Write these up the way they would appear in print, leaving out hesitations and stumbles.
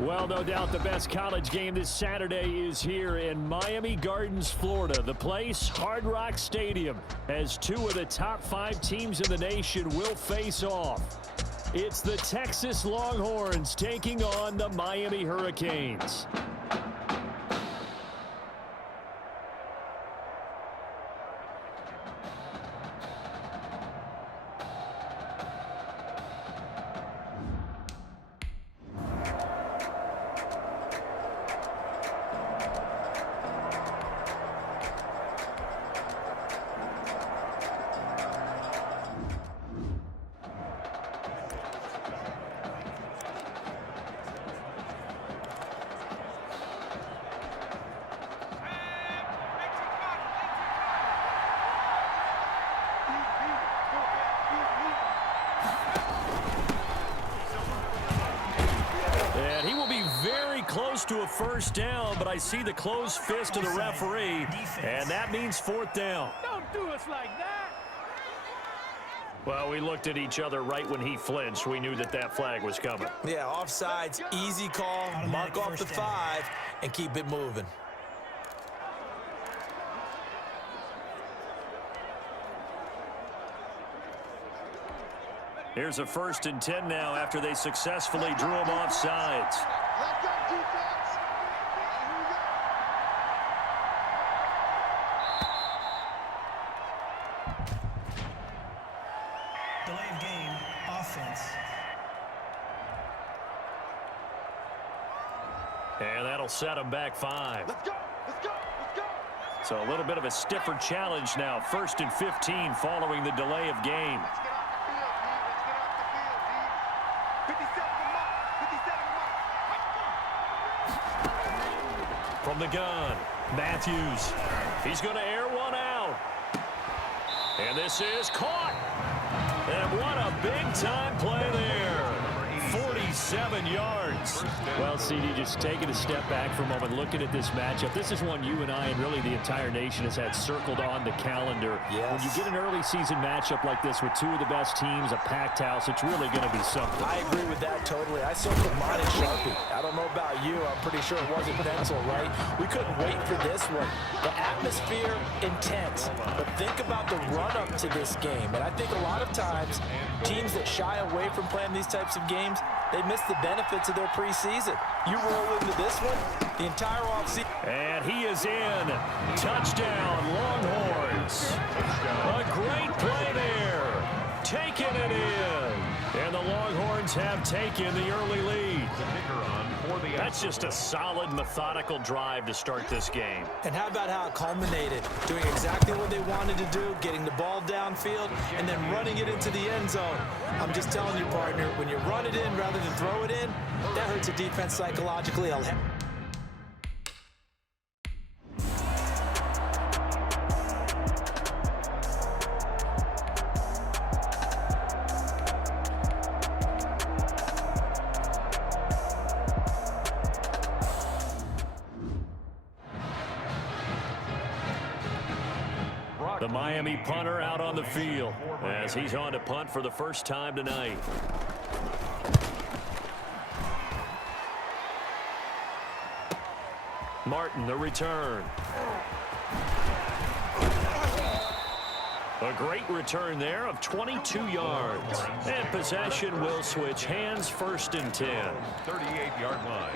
Well, no doubt the best college game this Saturday is here in Miami Gardens, Florida. The place, Hard Rock Stadium, as two of the top 5 teams in the nation will face off. It's the Texas Longhorns taking on the Miami Hurricanes. Close to a first down, but I see the closed fist of the referee, and that means 4th down. Don't do us like that. Well, we looked at each other right when he flinched. We knew that that flag was coming. Yeah, offsides, easy call, mark off the 5, and keep it moving. Here's a 1st and 10 now after they successfully drew him off sides. Delay of game, offense. And that'll set him back 5. Let's go. Let's go. Let's go. So a little bit of a stiffer challenge now. 1st and 15 following the delay of game. Let's get off the field, D. Let's get off the field, D. 57 to mark. 57 to mark. From the gun, Matthews. He's going to air one out. And this is caught. And what a big-time play there. 47 yards. Well, CD, just taking a step back for a moment, looking at this matchup. This is one you and I and really the entire nation has had circled on the calendar. Yes. When you get an early season matchup like this with 2 of the best teams, a packed house, it's really going to be something. I agree with that totally. I circled mine in Sharpie. I don't know about you. I'm pretty sure it wasn't pencil, right? We couldn't wait for this one. The atmosphere, intense. But think about the run-up to this game. And I think a lot of times, teams that shy away from playing these types of games, they miss the benefits of their preseason. You roll into this one, the entire offseason. And he is in. Touchdown, Longhorns. A great play there. Taking it in. And the Longhorns have taken the early lead. That's just a solid, methodical drive to start this game. And how about how it culminated? Doing exactly what they wanted to do, getting the ball downfield, and then running it into the end zone. I'm just telling you, partner, when you run it in rather than throw it in, that hurts a defense psychologically. The Miami punter out on the field as he's on to punt for the first time tonight. Martin, the return. A great return there of 22 yards. And possession will switch hands, 1st and 10. 38-yard line.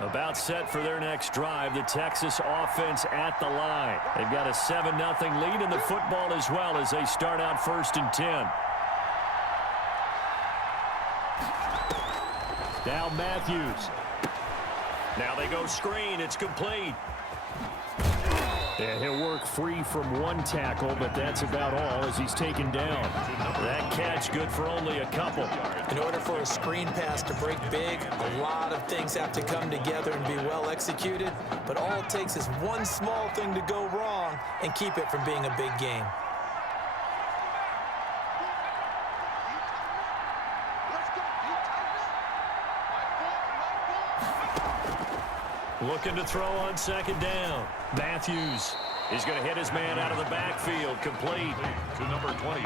About set for their next drive, the Texas offense at the line. They've got a 7-0 lead in the football as well as they start out 1st and 10. Now Matthews. Now they go screen. It's complete. And he'll work free from one tackle, but that's about all as he's taken down. That catch good for only a couple. In order for a screen pass to break big, a lot of things have to come together and be well executed, but all it takes is one small thing to go wrong and keep it from being a big game. Looking to throw on 2nd down. Matthews. He's going to hit his man out of the backfield, complete. To number 25.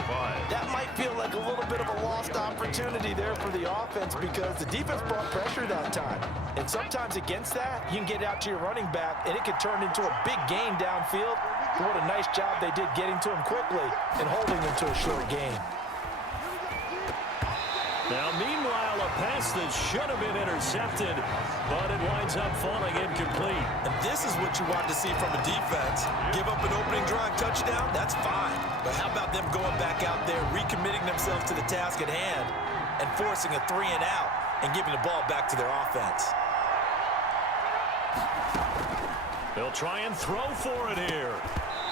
That might feel like a little bit of a lost opportunity there for the offense because the defense brought pressure that time. And sometimes against that, you can get out to your running back, and it can turn into a big gain downfield. But what a nice job they did getting to him quickly and holding him to a short gain. Now, meanwhile, a pass that should have been intercepted, but it winds up falling incomplete. And this is what you want to see from a defense. Give up an opening drive touchdown, that's fine. But how about them going back out there, recommitting themselves to the task at hand, and forcing a 3-and-out and giving the ball back to their offense? They'll try and throw for it here.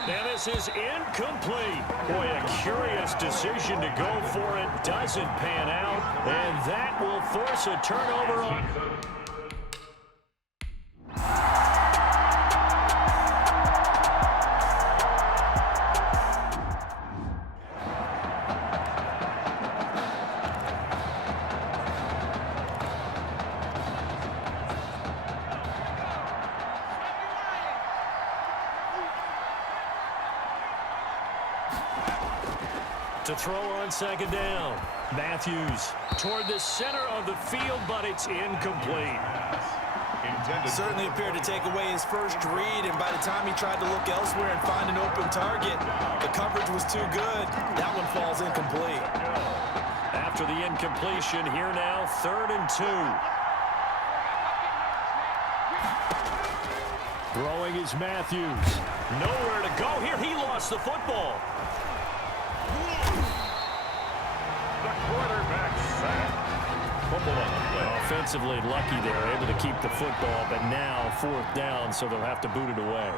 And this is incomplete. Boy, a curious decision to go for it. Doesn't pan out. And that will force a turnover on. To throw on second down. Matthews toward the center of the field, but it's incomplete. Certainly appeared to take away his first read, and by the time he tried to look elsewhere and find an open target, the coverage was too good. That one falls incomplete. After the incompletion, here now, 3rd and 2. Throwing is Matthews. Nowhere to go here. He lost the football. Quarterback sack. Fumble on the play. Offensively lucky they're able to keep the football, but now 4th down, so they'll have to boot it away.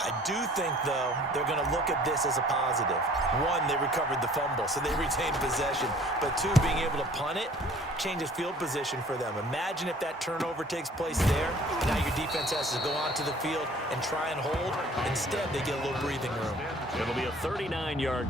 I do think, though, they're going to look at this as a positive. One, they recovered the fumble, so they retained possession. But two, being able to punt it changes field position for them. Imagine if that turnover takes place there. Now your defense has to go onto the field and try and hold. Instead, they get a little breathing room. It'll be a 39-yard.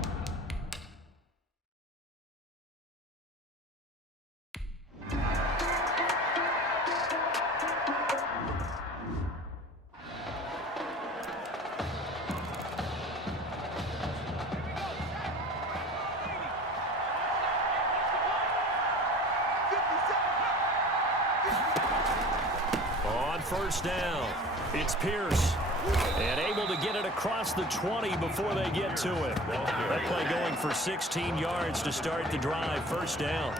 First down. It's Pierce. And able to get it across the 20 before they get to it. That play going for 16 yards to start the drive. First down.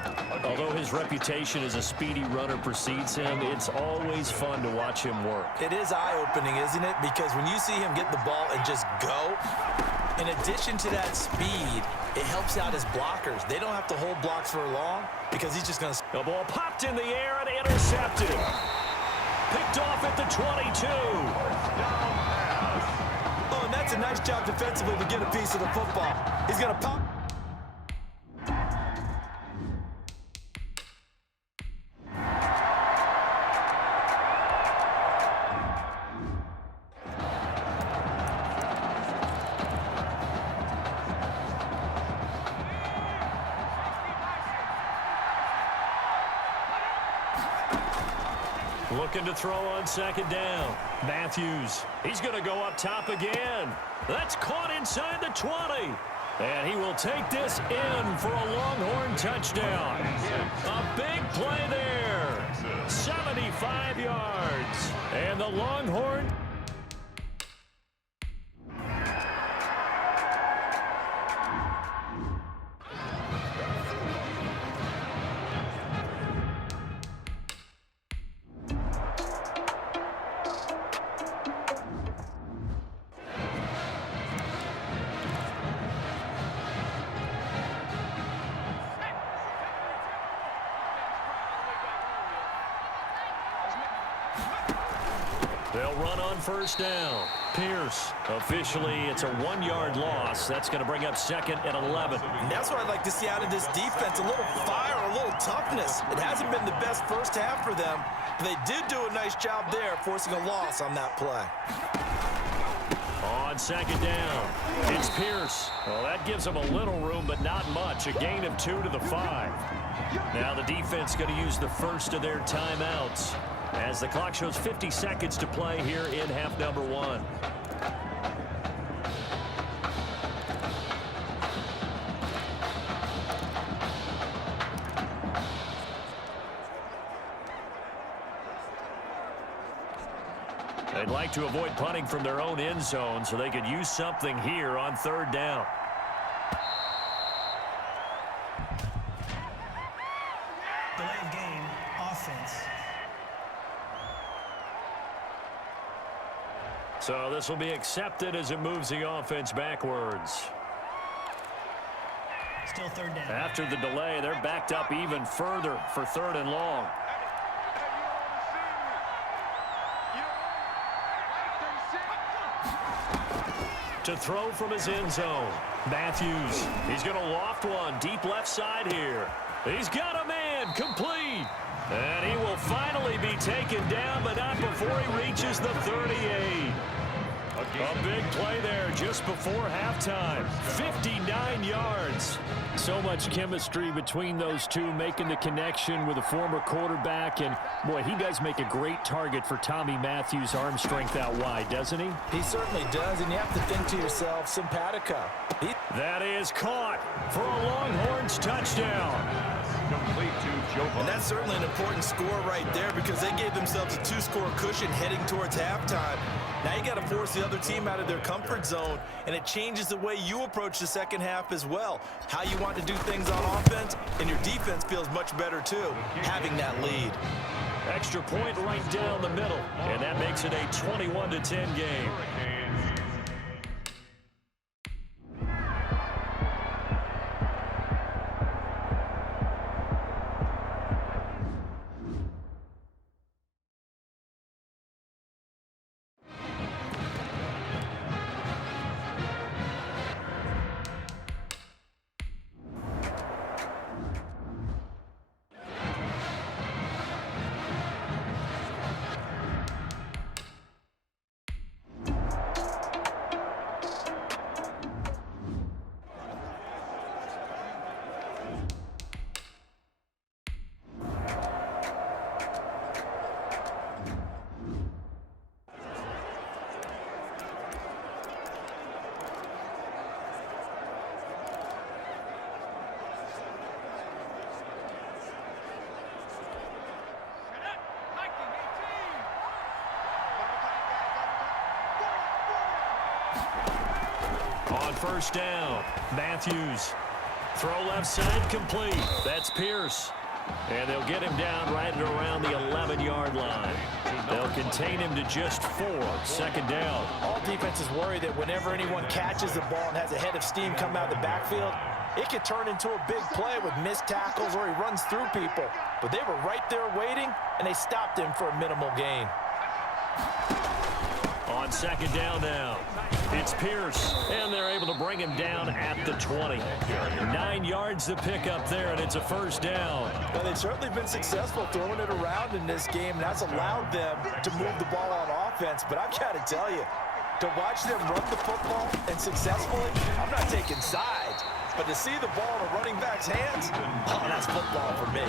Although his reputation as a speedy runner precedes him, it's always fun to watch him work. It is eye-opening, isn't it? Because when you see him get the ball and just go, in addition to that speed, it helps out his blockers. They don't have to hold blocks for long because he's just going to... The ball popped in the air and intercepted. Picked off at the 22. Oh, and that's a nice job defensively to get a piece of the football. He's going to pop. Looking to throw on second down. Matthews. He's going to go up top again. That's caught inside the 20. And he will take this in for a Longhorn touchdown. A big play there. 75 yards. And the Longhorn... They'll run on first down. Pierce. Officially, it's a 1-yard loss. That's going to bring up 2nd and 11. And that's what I'd like to see out of this defense. A little fire, a little toughness. It hasn't been the best first half for them. But they did do a nice job there, forcing a loss on that play. On second down, it's Pierce. Well, that gives them a little room, but not much. A gain of 2 to the 5. Now the defense going to use the first of their timeouts as the clock shows 50 seconds to play here in half number 1. They'd like to avoid punting from their own end zone so they could use something here on third down. Delay of game, offense. So this will be accepted as it moves the offense backwards. Still third down. After the delay, they're backed up even further for third and long. To throw from his end zone, Matthews. He's going to loft one deep left side here. He's got a man, complete. And he will finally be taken down, but not before he reaches the 38. A big play there just before halftime. 59 yards. So much chemistry between those two, making the connection with a former quarterback. And, boy, he does make a great target for Tommy Matthews' arm strength out wide, doesn't he? He certainly does, and you have to think to yourself, simpatico. That is caught for a Longhorns touchdown. Complete to Joe Buck. And that's certainly an important score right there because they gave themselves a 2-score cushion heading towards halftime. Now you got to force the other team out of their comfort zone, and it changes the way you approach the second half as well. How you want to do things on offense, and your defense feels much better too, having that lead. Extra point right down the middle, and that makes it a 21-10 game. On first down, Matthews. Throw left side complete. That's Pierce. And they'll get him down right at around the 11-yard line. They'll contain him to just 4. Second down. All defenses worry that whenever anyone catches the ball and has a head of steam come out of the backfield, it could turn into a big play with missed tackles or he runs through people. But they were right there waiting, and they stopped him for a minimal gain. On second down now, it's Pierce, and they're able to bring him down at the 20. 9 yards to pick up there, and it's a first down. Well, they've certainly been successful throwing it around in this game, and that's allowed them to move the ball on offense. But I've got to tell you, to watch them run the football and successfully, I'm not taking sides. But to see the ball in a running back's hands, oh, that's football for me.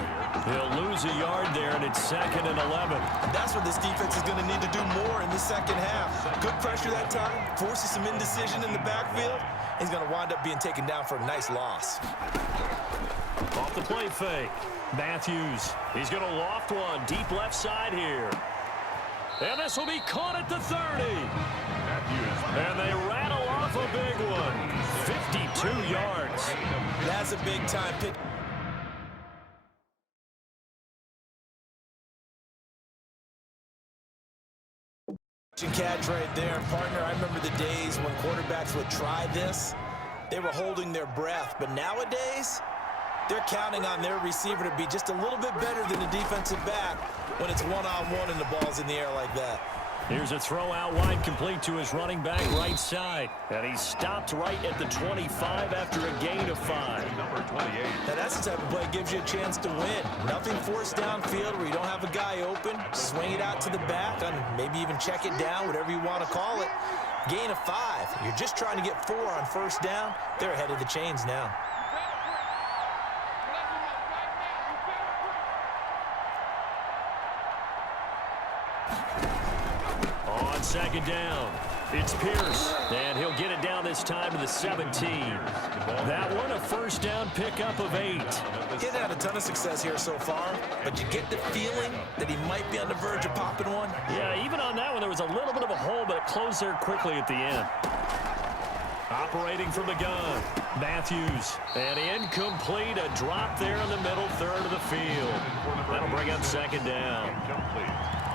He'll lose a yard there, and it's 2nd and 11. That's what this defense is going to need to do more in the second half. Good pressure that time, forces some indecision in the backfield. He's going to wind up being taken down for a nice loss. Off the play fake, Matthews. He's going to loft one deep left side here. And this will be caught at the 30. And they rattle off a big one. 52 yards. That's a big-time pick. Catch right there. And partner, I remember the days when quarterbacks would try this. They were holding their breath. But nowadays, they're counting on their receiver to be just a little bit better than the defensive back when it's one-on-one and the ball's in the air like that. Here's a throw out wide complete to his running back right side. And he stopped right at the 25 after a gain of 5. Number 28. Now that's the type of play that gives you a chance to win. Nothing forced downfield where you don't have a guy open. Swing it out to the back and maybe even check it down, whatever you want to call it. Gain of 5. You're just trying to get 4 on first down. They're ahead of the chains now. On second down, it's Pierce, and he'll get it down this first time to the 17. That one a first down pickup of 8. He hasn't had a ton of success here so far, but you get the feeling that he might be on the verge of popping one. Yeah, even on that one, there was a little bit of a hole, but it closed there quickly at the end. Operating from the gun, Matthews. And incomplete, a drop there in the middle third of the field. That'll bring up second down.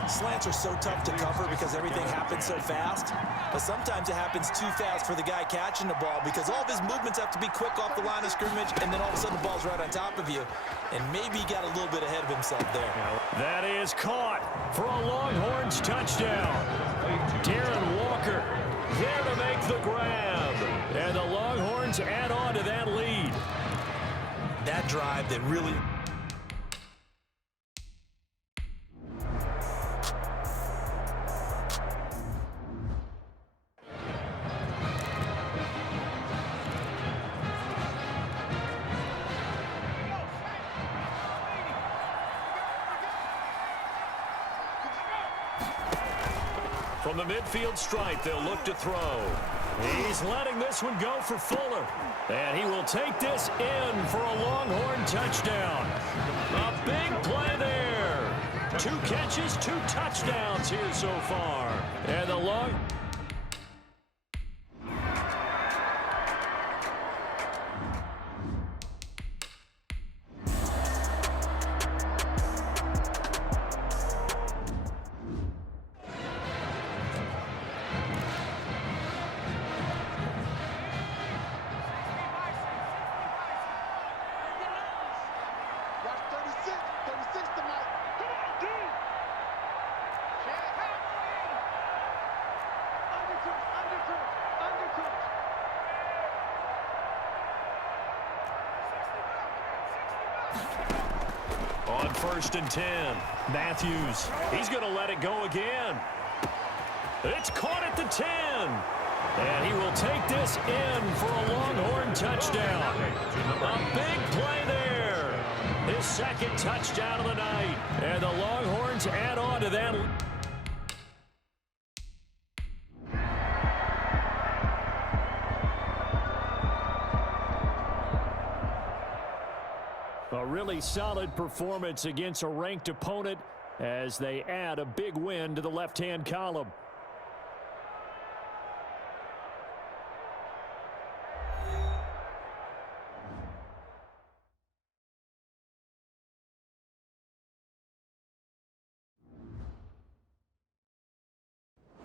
Slants are so tough to cover because everything happens so fast, but sometimes it happens too fast for the guy catching the ball because all of his movements have to be quick off the line of scrimmage, and then all of a sudden the ball's right on top of you, and maybe he got a little bit ahead of himself there. That is caught for a Longhorns touchdown. Darren Walker there to make the grab, and the Longhorns add on to that lead. That drive that really... From the midfield stripe, they'll look to throw. He's letting this one go for Fuller. And he will take this in for a Longhorn touchdown. A big play there. 2 catches, 2 touchdowns here so far. And the long... On 1st and 10, Matthews. He's going to let it go again. It's caught at the 10. And he will take this in for a Longhorn touchdown. A big play there. His second touchdown of the night. And the Longhorns add on to that. A really solid performance against a ranked opponent as they add a big win to the left-hand column.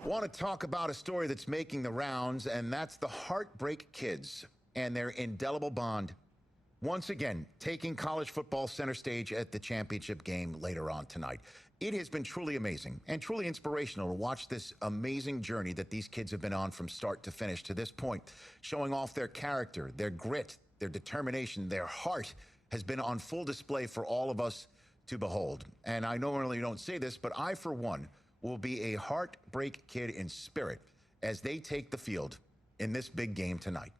Want to talk about a story that's making the rounds, and that's the Heartbreak Kids and their indelible bond. Once again, taking college football center stage at the championship game later on tonight. It has been truly amazing and truly inspirational to watch this amazing journey that these kids have been on from start to finish to this point, showing off their character, their grit, their determination, their heart has been on full display for all of us to behold. And I normally don't say this, but I, for one, will be a Heartbreak Kid in spirit as they take the field in this big game tonight.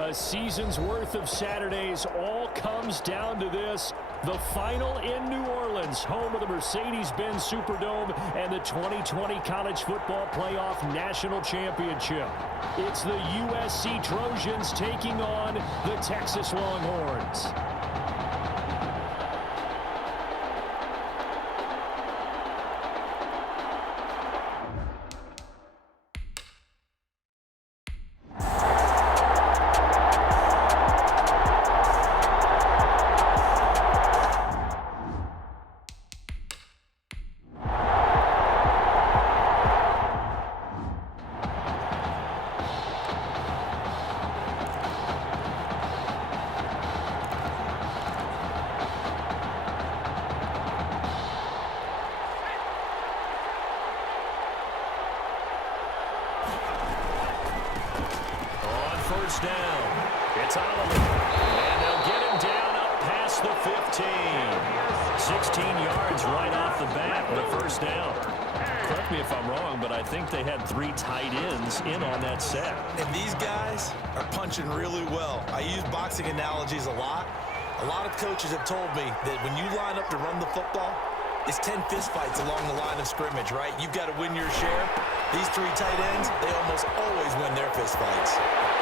A season's worth of Saturdays all comes down to this. The final in New Orleans, home of the Mercedes-Benz Superdome and the 2020 College Football Playoff National Championship. It's the USC Trojans taking on the Texas Longhorns. Down. It's Oliver. And they'll get him down up past across the 15. 16 yards right off the bat, the first down. Correct me if I'm wrong, but I think they had 3 tight ends in on that set. And these guys are punching really well. I use boxing analogies a lot. A lot of coaches have told me that when you line up to run the football, it's 10 fist fights along the line of scrimmage, right? You've got to win your share. These 3 tight ends, they almost always win their fist fights.